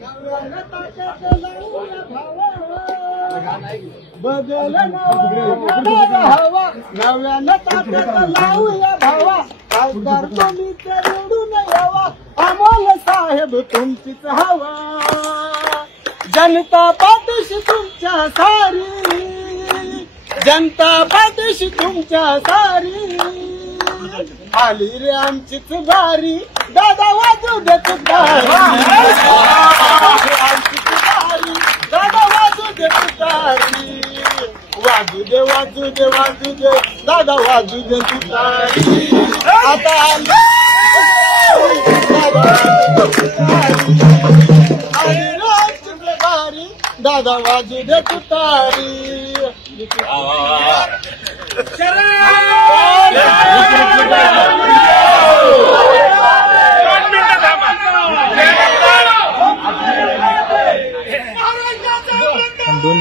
नव्यानं ताकद लावूया भावा बदल हवा नव्यानं ताकद लावूया भावा खासदार तुम्ही निवडून यावा अमोल साहेब तुमचीच हवा जनता पाठीशी तुमच्या सारी जनता पाठीशी तुमच्या सारी आली रे आमचीच बारी दादा वाजू दे तुतारी आमचीच बारी दादा वाजू दे तुतारी वाजू दे वाजू दे वाजू दे दादा वाजू दे तुतारी आता आली रे आमचीच बारी दादा वाजू दे तुतारी दोन